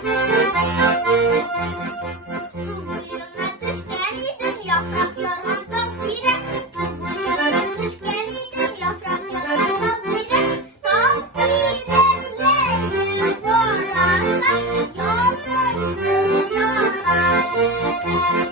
Su buyuruna düşken idim, yaprak yaran takdire. Su buyuruna düşken idim, yaprak yaran takdire. Takdiremlerim vararsa yalnızım yanarım.